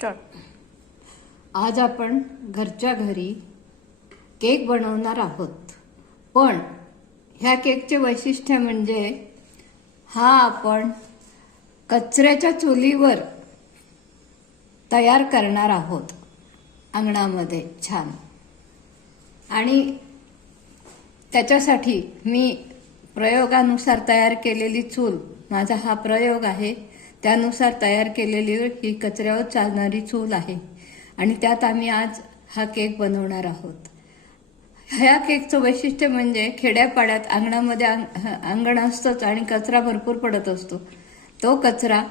Start. आज आपण घरच्या घरी केक बनवणार आहोत. पण ह्या केकचे वैशिष्ट्य म्हणजे हा आपण कचऱ्याच्या चुलीवर तयार करणार आहोत अंगणामध्ये छान. आणि त्याच्यासाठी मी प्रयोगानुसार तयार केलेली चूल, माझा हा प्रयोग आहे, त्यानुसार तयार केलेली ही कचऱ्यावर चालणारी चूल आहे आणि त्यात आम्ही आज हा केक बनवणार आहोत. ह्या केकचं वैशिष्ट्य म्हणजे खेड्यापाड्यात अंगणामध्ये अंगण असतंच आणि कचरा भरपूर पडत असतो. तो कचरा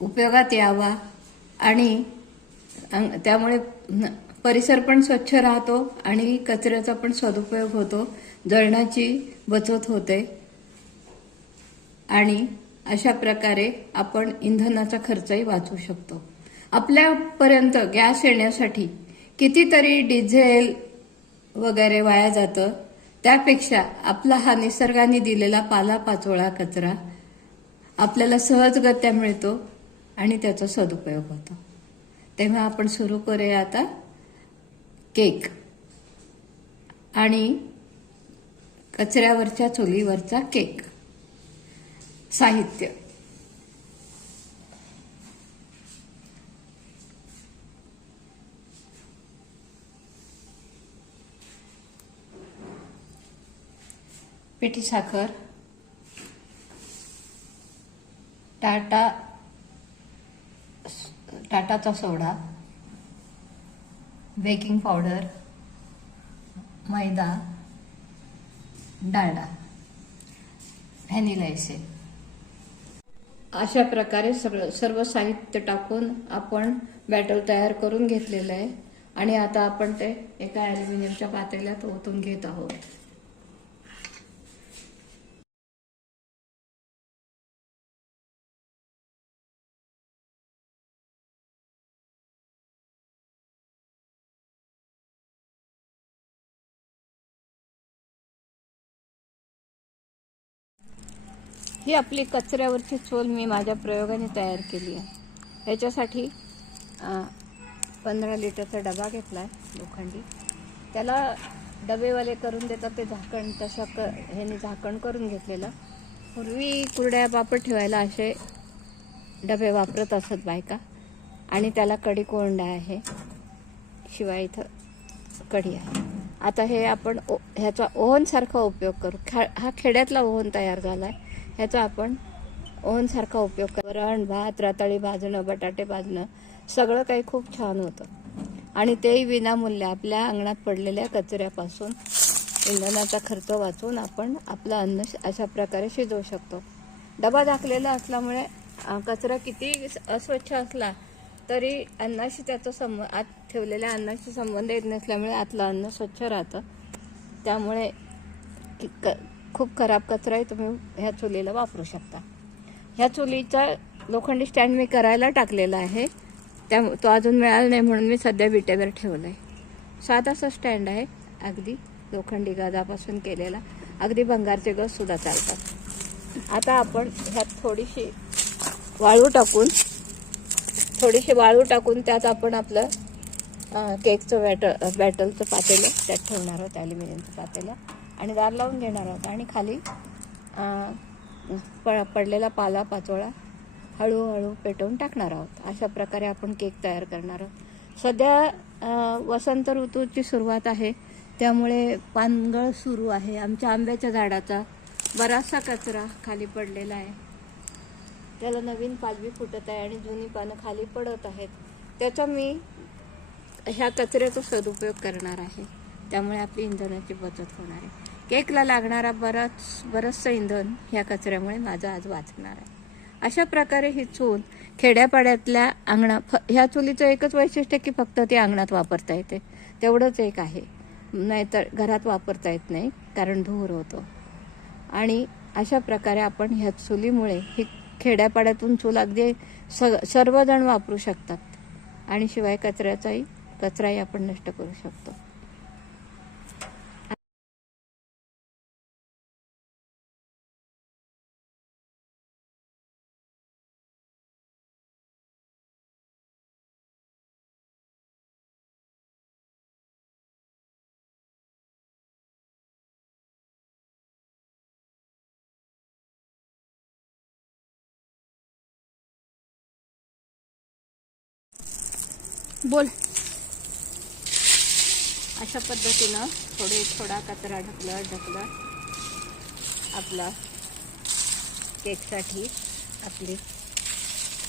उपयोगात यावा आणि त्यामुळे परिसर पण स्वच्छ राहतो आणि कचऱ्याचा पण सदुपयोग होतो, जळणाची बचत होते आणि अशा प्रकारे आपण इंधनाचा खर्चही वाचवू शकतो. आपल्यापर्यंत गॅस येण्यासाठी कितीतरी डिझेल वगैरे वाया जातं, त्यापेक्षा आपला हा निसर्गाने दिलेला पालापाचोळा कचरा आपल्याला सहजगत्या मिळतो आणि त्याचा सदुपयोग होतो. तेव्हा आपण सुरू करूया आता केक आणि कचऱ्यावरच्या चुलीवरचा केक. साहित्य: पिठी साखर, टाटाचा सोडा, बेकिंग पावडर, मैदा, डालडा, व्हॅनिला एसेन्स. अशा प्रकारे सर्व साहित्य टाकून आपण बॅटर तयार करून घेतलेलं आहे आणि आता आपण ते एका ॲल्युमिनियमच्या पातेल्यात ओतून घेत आहोत. ही आपली कचऱ्यावरची चूल मी माझ्या प्रयोगाने तयार केली आहे. ह्याच्यासाठी 15 लिटरचा डबा घेतला आहे लोखंडी. त्याला डबेवाले करून देतात ते झाकण, ह्याने झाकण करून घेतलेलं. पूर्वी कुरड्या पापड ठेवायला असे डबे वापरत असत बायका आणि त्याला कडी कोंडा आहे, शिवाय इथं कढी आहे. आता हे आपण ह्याचा ओव्हनसारखा उपयोग करू. हा खेड्यातला ओव्हन तयार झाला आहे, ह्याचा आपण ओव्हनसारखा उपयोग करू. वरण, भात, रताळी भाजणं, बटाटे भाजणं सगळं काही खूप छान होतं आणि तेही विनामूल्य. आपल्या अंगणात पडलेल्या कचऱ्यापासून इंधनाचा खर्च वाचवून आपण आपलं अन्न अशा प्रकारे शिजवू शकतो. डबा झाकलेला असल्यामुळे कचरा किती अस्वच्छ असला तरी अन्नाशी त्याचा आत ठेवलेल्या अन्नाशी संबंध येत नसल्यामुळे आतलं अन्न स्वच्छ राहतं. त्यामुळे खूप खराब कचराही तुम्ही ह्या चुलीला वापरू शकता. ह्या चुलीचा लोखंडी स्टँड मी करायला टाकलेला आहे, तो अजून मिळाला नाही म्हणून मी सध्या विटेवर ठेवलं आहे. साधासा स्टँड आहे, अगदी लोखंडी गाजापासून केलेला. अगदी भंगारचे गजसुद्धा चालतात. आता आपण ह्यात थोडीशी वाळू टाकून त्यात आपण आपलं केकचं बॅटरचं पातेलं त्यात ठेवणार आहोत, ॲल्युमिनियमचं पातेलं, आणि दार लावून घेणार आहोत आणि खाली पडलेला पालापाचोळा हळूहळू पेटवून टाकणार आहोत. अशा प्रकारे आपण केक तयार करणार आहोत. सध्या वसंत ऋतूची सुरुवात आहे, त्यामुळे पानगळ सुरू आहे. आमच्या आंब्याच्या झाडाचा बराचसा कचरा खाली पडलेला आहे, त्याला नवीन पालवी फुटत आहे आणि जुनी पानं खाली पडत आहेत. त्याचा मी ह्या कचऱ्याचा सदुपयोग करणार आहे, त्यामुळे आपली इंधनाची बचत होणार आहे. केकला लागणारा बरंचसं इंधन ह्या कचऱ्यामुळे माझं आज वाचणार आहे. अशा प्रकारे ही चूल खेड्यापाड्यातल्या ह्या चुलीचं एकच वैशिष्ट्य की फक्त ती अंगणात वापरता येते, तेवढंच एक आहे. नाहीतर घरात वापरता येत नाही, कारण धूर होतो. आणि अशा प्रकारे आपण ह्या चुलीमुळे ही खेड्यापाड्यातून चूल अगदी सर्वजण वापरू शकतात आणि शिवाय कचराही आपण नष्ट करू शकतो. बोल. अशा पद्धतीनं थोडा कचरा ढकलत आपला केकसाठी आपली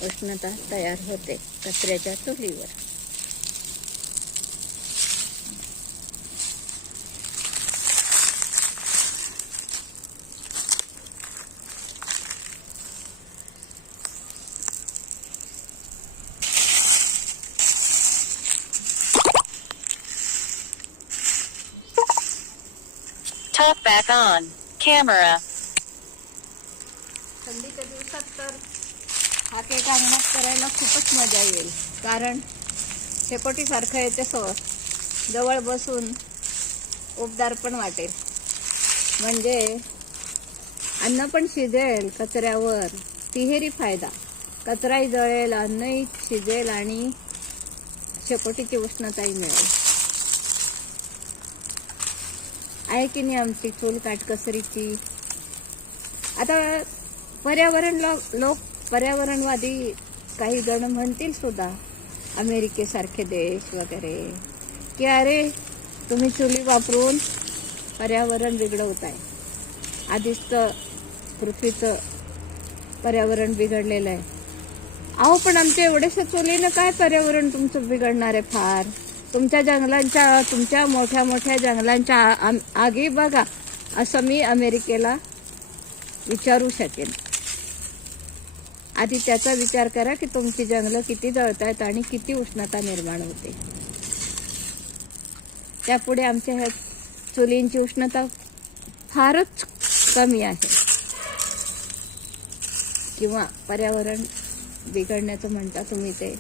उष्णता तयार होते कचऱ्याच्या चुलीवर. Talk back on camera. थंडीच्या दिवसात तर हा केक अंगणात करायला खूपच मजा येईल, कारण शेकोटीसारखं येते जवळ बसून उबदार पण वाटेल. म्हणजे अन्न पण शिजेल कचऱ्यावर, तिहेरी फायदा. कचराही जळेल, अन्नही शिजेल आणि शेकोटीची उष्णताही मिळेल. आहे की नाही आमची चूल काटकसरीची. आता पर्यावरणवादी काही जण म्हणतील सुद्धा, अमेरिकेसारखे देश वगैरे, की अरे तुम्ही चुली वापरून पर्यावरण बिघडवताय. आधीच तर पृथ्वीचं पर्यावरण बिघडलेलं आहे. अहो पण आमच्या एवढ्याशा चुलीनं काय पर्यावरण तुमचं बिघडणार आहे फार. तुमच्या मोठ्या मोठ्या जंगलांच्या आगी बघा, असं मी अमेरिकेला विचारू शकेन. आधी त्याचा विचार करा की तुमची जंगलं किती जळतायत आणि किती उष्णता निर्माण होते. त्यापुढे आमच्या ह्या चुलींची उष्णता फारच कमी आहे. किंवा पर्यावरण बिघडण्याचं म्हणता तुम्ही, ते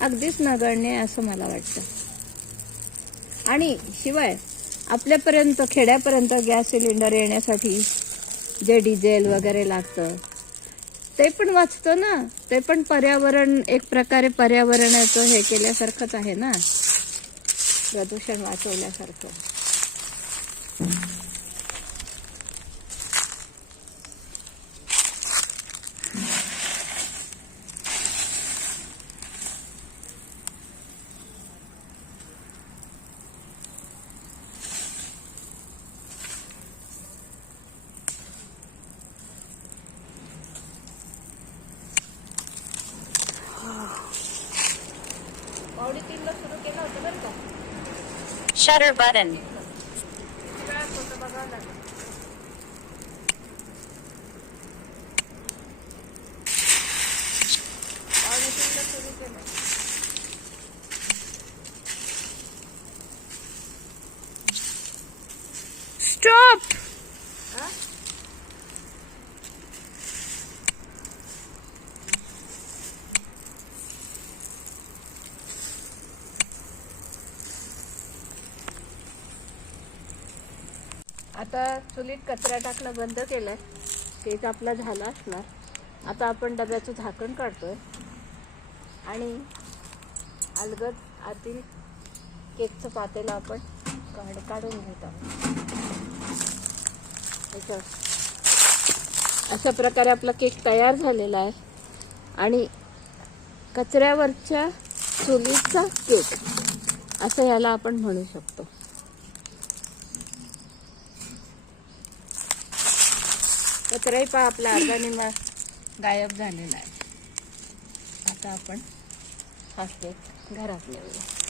अगदीच नगण्य असं मला वाटतं. आणि शिवाय आपल्यापर्यंत, खेड्यापर्यंत गॅस सिलेंडर येण्यासाठी जे डिझेल वगैरे लागतं ते पण वाचतं ना. ते पण पर्यावरण, एक प्रकारे पर्यावरणाचं हे केल्यासारखंच आहे ना, प्रदूषण वाचवल्यासारखं. Shutter button. Stop! आता चुलीत कचरा टाकणं बंद केलंय. केक आपला झाला असणार. आता आपण डब्याचं झाकण काढतोय आणि अलगद आतील केकचं पातेलं आपण काढून घेत आहोत. अशा प्रकारे आपला केक तयार झालेला आहे. आणि कचऱ्यावरच्या चुलीचा केक असं याला आपण म्हणू शकतो. कचराही पहा आपला अर्धा निम्मा गायब झालेला आहे. आता आपण हा केक घरात नेऊया.